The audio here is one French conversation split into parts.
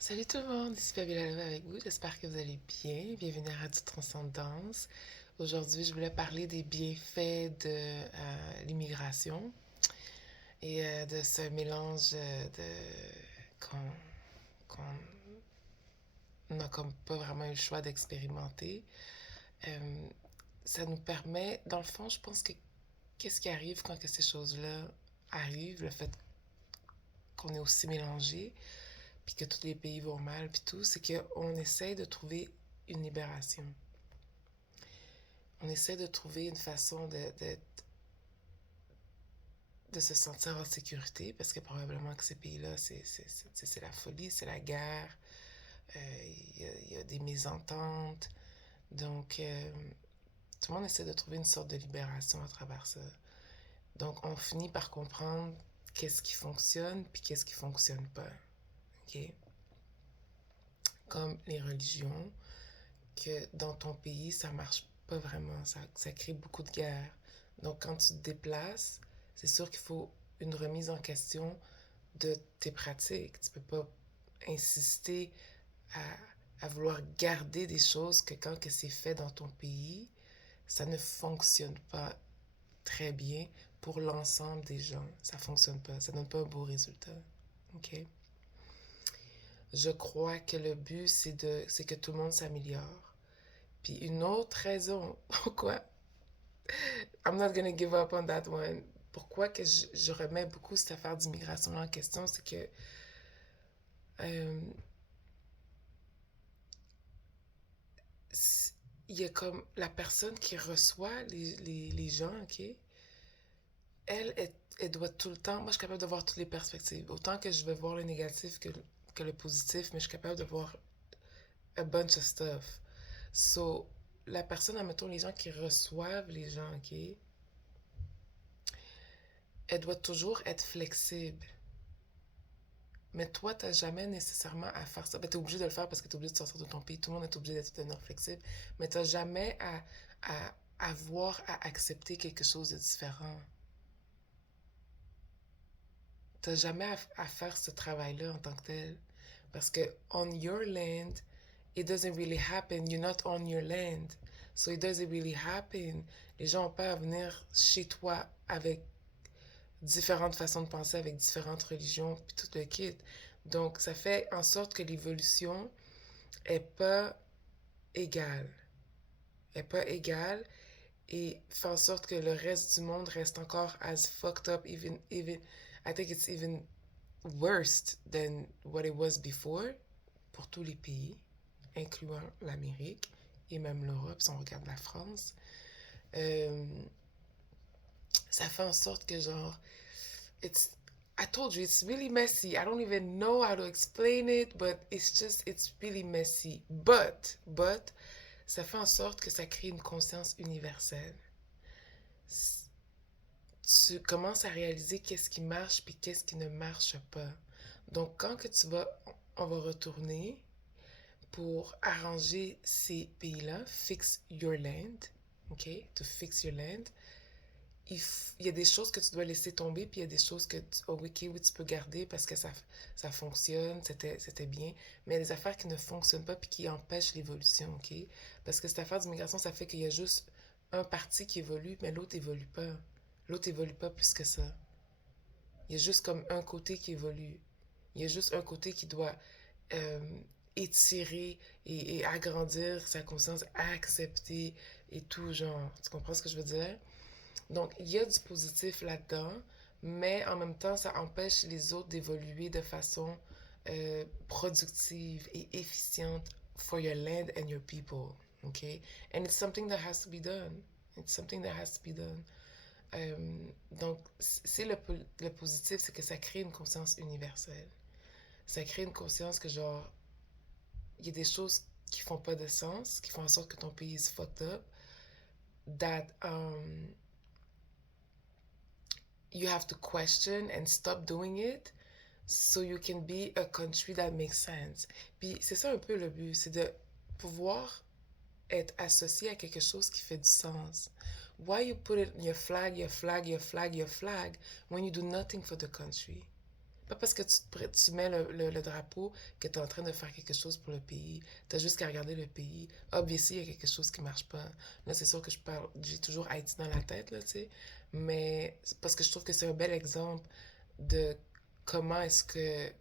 Salut tout le monde, ici Fabiola Leva avec vous. J'espère que vous allez bien. Bienvenue à Radio Transcendance. Aujourd'hui, je voulais parler des bienfaits de l'immigration et de ce mélange qu'on qu'on n'a comme pas vraiment eu le choix d'expérimenter. Euh, Ça nous permet, dans le fond, je pense que qu'est-ce qui arrive quand que ces choses-là arrivent, le fait qu'on est aussi mélangé, puis que tous les pays vont mal, puis tout, c'est qu'on essaie de trouver une libération. On essaie de trouver une façon de se sentir en sécurité, parce que probablement que ces pays-là, c'est la folie, c'est la guerre, il y a des mésententes. Donc, tout le monde essaie de trouver une sorte de libération à travers ça. Donc, on finit par comprendre qu'est-ce qui fonctionne, puis qu'est-ce qui fonctionne pas. OK? Comme les religions, que dans ton pays, ça marche pas vraiment. Ça crée beaucoup de guerres. Donc, quand tu te déplaces, c'est sûr qu'il faut une remise en question de tes pratiques. Tu peux pas insister à vouloir garder des choses que quand que c'est fait dans ton pays, ça ne fonctionne pas très bien pour l'ensemble des gens. Ça fonctionne pas. Ça donne pas un beau résultat. OK? Je crois que le but, c'est que tout le monde s'améliore. Puis une autre raison pourquoi I'm not gonna give up on that one, pourquoi que je remets beaucoup cette affaire d'immigration en question, c'est que euh, il y a comme la personne qui reçoit les gens, OK? Elle doit tout le temps. Moi, je suis capable de voir toutes les perspectives. Autant que je vais voir le négatif que le positif, mais je suis capable de voir a bunch of stuff. So, la personne, admettons, les gens qui reçoivent les gens, OK? Elle doit toujours être flexible. Mais toi, tu n'as jamais nécessairement à faire ça. Ben, tu es obligé de le faire parce que tu es obligé de sortir de ton pays. Tout le monde est obligé d'être tenir flexible. Mais tu n'as jamais à avoir à accepter quelque chose de différent. Tu n'as jamais à faire ce travail-là en tant que tel. Parce que on your land, it doesn't really happen. You're not on your land. So it doesn't really happen. Les gens n'ont pas à venir chez toi avec différentes façons de penser, avec différentes religions, puis tout le kit. Donc, ça fait en sorte que l'évolution est pas égale. Est pas égale et fait en sorte que le reste du monde reste encore as fucked up, even, I think it's even worse than what it was before pour tous les pays, incluant l'Amérique et même l'Europe, si on regarde la France. Euh, Ça fait en sorte que genre, it's, I told you, it's really messy. I don't even know how to explain it, but it's really messy. But, ça fait en sorte que ça crée une conscience universelle. Tu commences à réaliser qu'est-ce qui marche puis qu'est-ce qui ne marche pas. Donc, quand que on va retourner pour arranger ces pays-là, fix your land, OK? To fix your land, il y a des choses que tu dois laisser tomber, puis il y a des choses que, oh, ok, oui, tu peux garder parce que ça fonctionne, c'était bien, mais il y a des affaires qui ne fonctionnent pas puis qui empêchent l'évolution, ok? Parce que cette affaire d'immigration, ça fait qu'il y a juste un parti qui évolue, mais l'autre évolue pas. L'autre évolue pas plus que ça. Il y a juste comme un côté qui évolue. Il y a juste un côté qui doit euh, étirer et agrandir sa conscience, accepter et tout, genre. Tu comprends ce que je veux dire? Donc, il y a du positif là-dedans, mais en même temps, ça empêche les autres d'évoluer de façon productive et efficiente for your land and your people. Okay? And it's something that has to be done. It's something that has to be done. Donc, c'est le positif, c'est que ça crée une conscience universelle. Ça crée une conscience que, genre, il y a des choses qui font pas de sens, qui font en sorte que ton pays is fucked up, that you have to question and stop doing it so you can be a country that makes sense. Puis c'est ça un peu le but, c'est de pouvoir être associé à quelque chose qui fait du sens. Why you put it your flag, your flag, your flag, your flag when you do nothing for the country? Pas parce que tu mets le drapeau que tu es en train de faire quelque chose pour le pays. Tu as juste qu'à regarder le pays. Obviously, il y a quelque chose qui marche pas. Là, c'est sûr que j'ai toujours Haïti dans la tête, là, tu sais. Mais parce que je trouve que c'est un bel exemple de comment est-ce que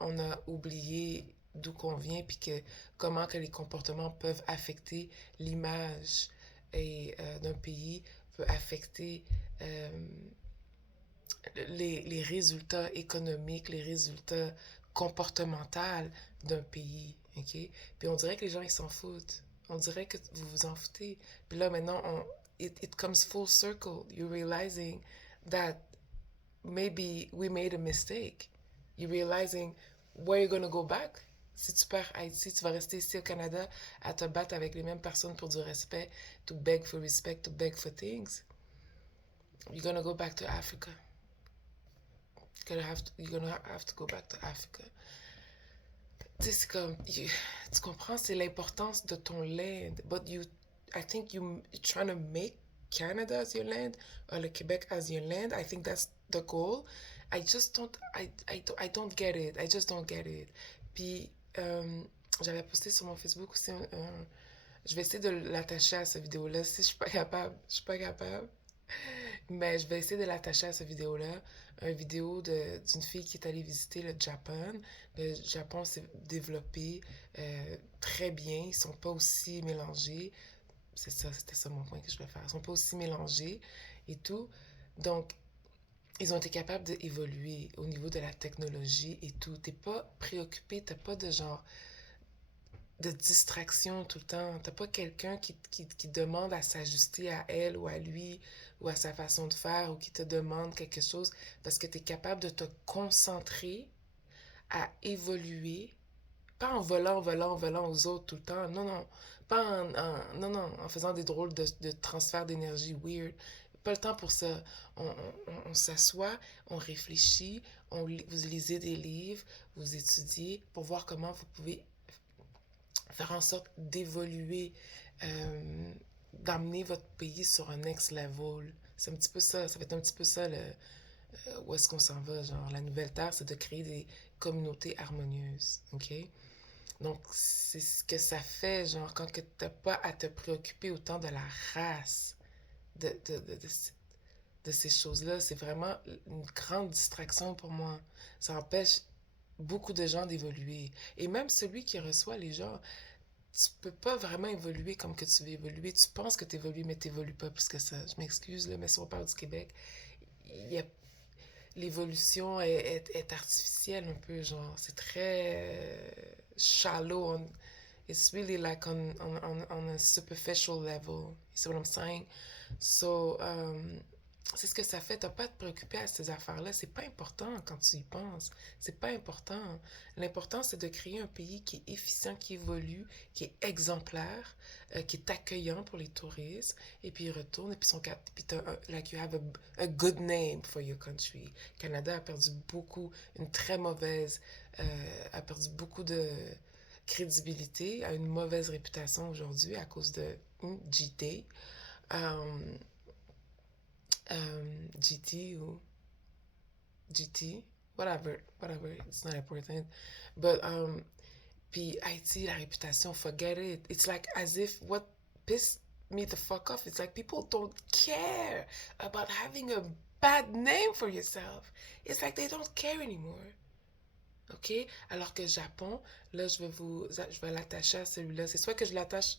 on a oublié d'où qu'on vient, puis que comment que les comportements peuvent affecter l'image d'un pays, peut affecter euh, les résultats économiques, les résultats comportementaux d'un pays, OK? Puis on dirait que les gens, ils s'en foutent. On dirait que vous vous en foutez. Puis là, maintenant, it comes full circle. You're realizing that maybe we made a mistake. You're realizing where you're gonna go back. Si tu pars à Haïti, tu vas rester ici au Canada à te battre avec les mêmes personnes pour du respect, to beg for respect, to beg for things. You're gonna go back to Africa. You're gonna have to go back to Africa. Tu sais, c'est comme, tu comprends, c'est l'importance de ton land. But I think you're trying to make Canada as your land, or le Québec as your land. I think that's the goal. I just don't, I don't get it. I just don't get it. Puis, j'avais posté sur mon Facebook aussi je vais essayer de l'attacher à cette vidéo-là. Si je suis pas capable, je suis pas capable. Mais je vais essayer de l'attacher à cette vidéo-là. Une vidéo d'une fille qui est allée visiter le Japon. Le Japon s'est développé très bien. Ils sont pas aussi mélangés. C'est ça, c'était ça mon point que je voulais faire. Ils sont pas aussi mélangés et tout. Donc, ils ont été capables d'évoluer au niveau de la technologie et tout. T'es pas préoccupé, t'as pas de genre de distraction tout le temps. T'as pas quelqu'un qui demande à s'ajuster à elle ou à lui ou à sa façon de faire ou qui te demande quelque chose parce que t'es capable de te concentrer à évoluer, pas en volant aux autres tout le temps. Non, non. Pas en faisant des drôles de transfert d'énergie weird. Pas le temps pour ça. On s'assoit, on réfléchit, vous lisez des livres, vous étudiez pour voir comment vous pouvez faire en sorte d'évoluer, d'amener votre pays sur un next level. C'est un petit peu ça, ça va être un petit peu ça où est-ce qu'on s'en va. Genre, la nouvelle terre, c'est de créer des communautés harmonieuses, OK? Donc, c'est ce que ça fait, genre, quand que t'as pas à te préoccuper autant de la race, de ces choses-là. C'est vraiment une grande distraction pour moi. Ça empêche beaucoup de gens d'évoluer. Et même celui qui reçoit les gens, tu peux pas vraiment évoluer comme que tu veux évoluer. Tu penses que tu évolues, mais tu n'évolues pas plus que ça. Je m'excuse, là, mais si on parle du Québec, il y a l'évolution est artificielle un peu, genre, c'est très shallow. It's really like on a superficial level. You see what I'm saying? So, c'est ce que ça fait. T'as pas à te préoccuper à ces affaires-là. C'est pas important quand tu y penses. C'est pas important. L'important, c'est de créer un pays qui est efficient, qui évolue, qui est exemplaire, qui est accueillant pour les touristes. Et puis ils retournent et puis like you have a good name for your country. Canada a perdu une très mauvaise, a perdu beaucoup de crédibilité, a une mauvaise réputation aujourd'hui à cause de GT. GT ou GT, whatever, it's not important. But, puis Haïti, la réputation, forget it. It's like as if what pissed me the fuck off, it's like people don't care about having a bad name for yourself. It's like they don't care anymore. OK? Alors que Japon, là, je vais l'attacher à celui-là. C'est soit que je l'attache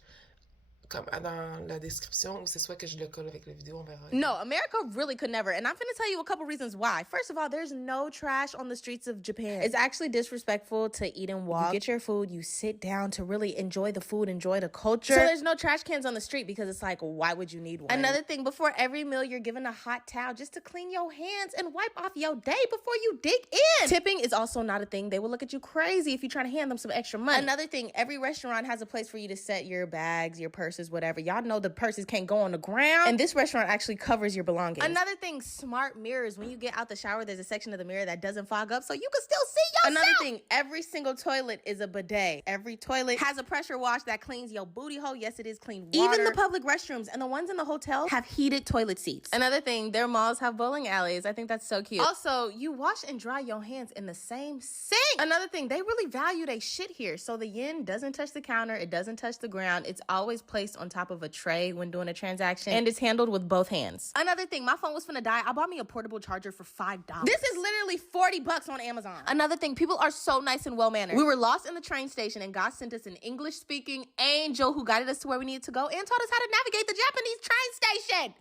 comme dans la description ou c'est soit que je le colle avec la vidéo, on verra. No, America really could never. And I'm going to tell you a couple reasons why. First of all, there's no trash on the streets of Japan. It's actually disrespectful to eat and walk. You get your food, you sit down to really enjoy the food, enjoy the culture. So there's no trash cans on the street because it's like, why would you need one? Another thing, before every meal, you're given a hot towel just to clean your hands and wipe off your day before you dig in. Tipping is also not a thing. They will look at you crazy if you try to hand them some extra money. Another thing, every restaurant has a place for you to set your bags, your purses, purses, whatever. Y'all know the purses can't go on the ground. And this restaurant actually covers your belongings. Another thing, smart mirrors. When you get out the shower, there's a section of the mirror that doesn't fog up so you can still see yourself. Another thing, every single toilet is a bidet. Every toilet has a pressure wash that cleans your booty hole. Yes, it is clean water. Even the public restrooms and the ones in the hotel have heated toilet seats. Another thing, their malls have bowling alleys. I think that's so cute. Also, you wash and dry your hands in the same sink. Another thing, they really value their shit here. So the yen doesn't touch the counter. It doesn't touch the ground. It's always placed on top of a tray when doing a transaction. And it's handled with both hands. Another thing, my phone was finna die. I bought me a portable charger for $5. This is literally $40 on Amazon. Another thing, people are so nice and well-mannered. We were lost in the train station and God sent us an English-speaking angel who guided us to where we needed to go and taught us how to navigate the Japanese train station.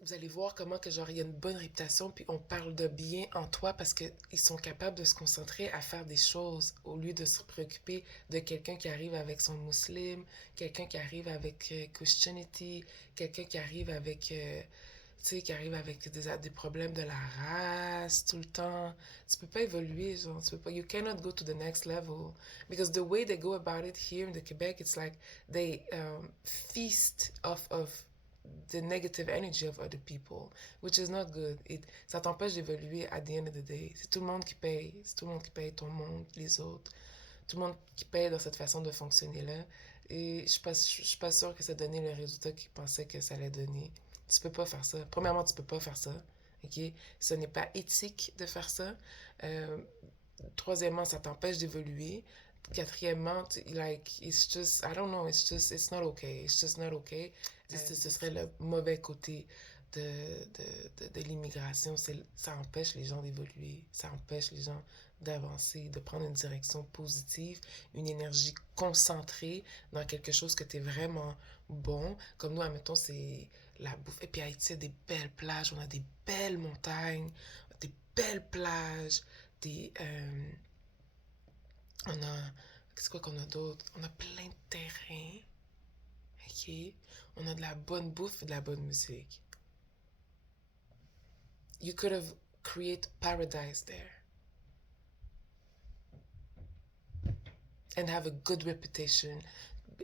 Vous allez voir comment que genre il y a une bonne réputation puis on parle de bien en toi parce qu'ils sont capables de se concentrer à faire des choses au lieu de se préoccuper de quelqu'un qui arrive avec son musulman, quelqu'un qui arrive avec Christianity, quelqu'un qui arrive avec tu sais qui arrive avec des problèmes de la race tout le temps. Tu peux pas évoluer, genre tu peux pas, you cannot go to the next level because the way they go about it here in the Quebec, it's like they feast off of the negative energy of other people, which is not good. Ça t'empêche d'évoluer at the end of the day. C'est tout le monde qui paye. C'est tout le monde qui paye, ton monde, les autres. Tout le monde qui paye dans cette façon de fonctionner-là. Et je suis pas sûre que ça donnait le résultat qu'ils pensaient que ça allait donner. Tu peux pas faire ça. Premièrement, tu peux pas faire ça. OK? Ce n'est pas éthique de faire ça. Troisièmement, ça t'empêche d'évoluer. Quatrièmement, like, it's just, I don't know, it's not okay. It's just not okay. Ce serait le mauvais côté de l'immigration. Ça empêche les gens d'évoluer. Ça empêche les gens d'avancer, de prendre une direction positive, une énergie concentrée dans quelque chose que tu es vraiment bon. Comme nous, admettons, c'est la bouffe. Et puis Haïti a des belles plages. On a des belles montagnes, des belles plages, on a... Qu'est-ce qu'on a d'autre? On a plein de terrains. OK? On a de la bonne bouffe et de la bonne musique. You could have created paradise there. And have a good reputation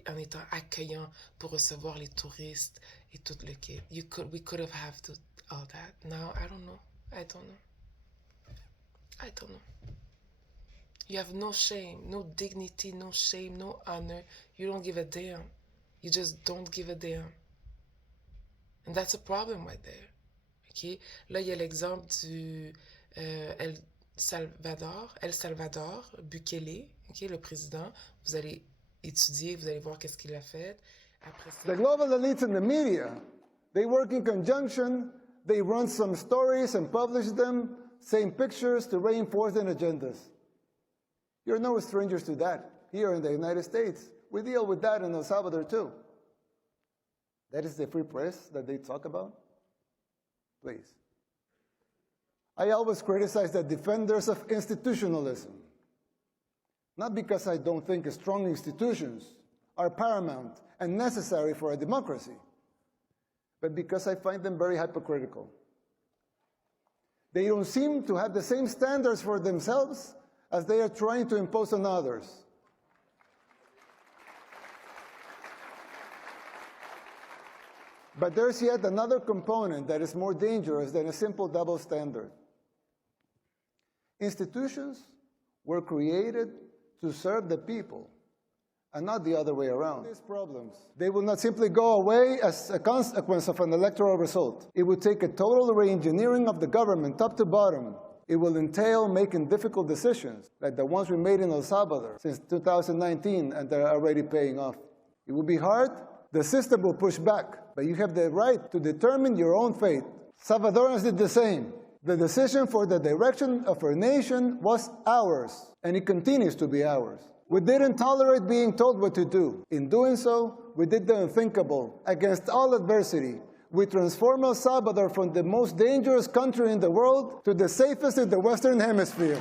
en étant accueillant pour recevoir les touristes et tout le kit. We could have all that. Now, I don't know. I don't know. You have no shame, no dignity, no shame, no honor. You don't give a damn. You just don't give a damn. And that's a problem right there. OK? Là, il y a l'exemple du El Salvador, Bukele, OK, le président. Vous allez étudier, vous allez voir qu'est-ce qu'il a fait. Après ça, the global elites in the media, they work in conjunction, they run some stories and publish them, same pictures to reinforce their agendas. You're no strangers to that. Here in the United States, we deal with that in El Salvador too. That is the free press that they talk about? Please. I always criticize the defenders of institutionalism. Not because I don't think strong institutions are paramount and necessary for a democracy, but because I find them very hypocritical. They don't seem to have the same standards for themselves as they are trying to impose on others. But there's yet another component that is more dangerous than a simple double standard. Institutions were created to serve the people, and not the other way around. These problems, they will not simply go away as a consequence of an electoral result. It would take a total re-engineering of the government, top to bottom. It will entail making difficult decisions, like the ones we made in El Salvador since 2019, and they're already paying off. It will be hard. The system will push back, but you have the right to determine your own fate. Salvadorans did the same. The decision for the direction of our nation was ours, and it continues to be ours. We didn't tolerate being told what to do. In doing so, we did the unthinkable. Against all adversity, we transformed El Salvador from the most dangerous country in the world to the safest in the Western Hemisphere.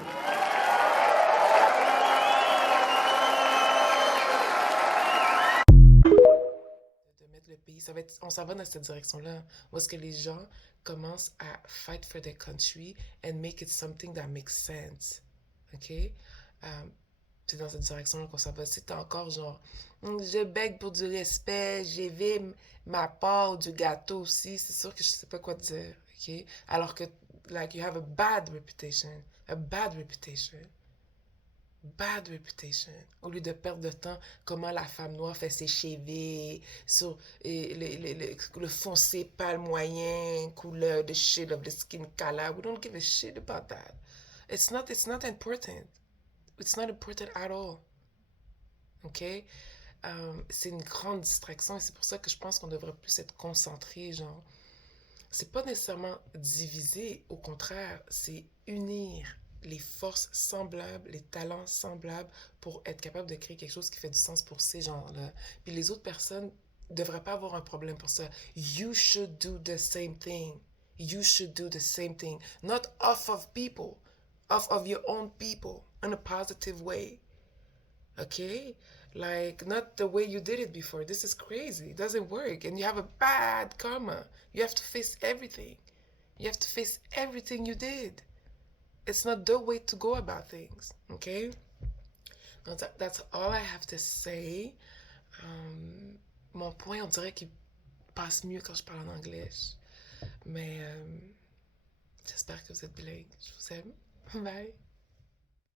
On s'en va dans cette direction-là, où est-ce que les gens commencent à fight for their country and make it something that makes sense. OK? C'est dans cette direction qu'on s'en va. Si t'es encore genre, je bègue pour du respect, j'ai ma part du gâteau aussi, c'est sûr que je sais pas quoi te dire, ok? Alors que, like, you have a bad reputation. A bad reputation. Bad reputation. Au lieu de perdre de temps, comment la femme noire fait ses cheveux sur le foncé pâle moyen, couleur de shade of the skin color. We don't give a shit about that. It's not important. It's not important at all. OK? C'est une grande distraction et c'est pour ça que je pense qu'on devrait plus être concentré, genre. C'est pas nécessairement diviser, au contraire, c'est unir les forces semblables, les talents semblables pour être capable de créer quelque chose qui fait du sens pour ces gens-là. Puis les autres personnes ne devraient pas avoir un problème pour ça. You should do the same thing. You should do the same thing. Not off of people, off of your own people, in a positive way. Okay? Like, not the way you did it before. This is crazy. It doesn't work. And you have a bad karma. You have to face everything. You have to face everything you did. It's not the way to go about things. Okay? That's all I have to say. Mon point, on dirait qu'il passe mieux quand je parle en anglais. Mais j'espère que vous êtes bilingue. Je vous aime. Bye.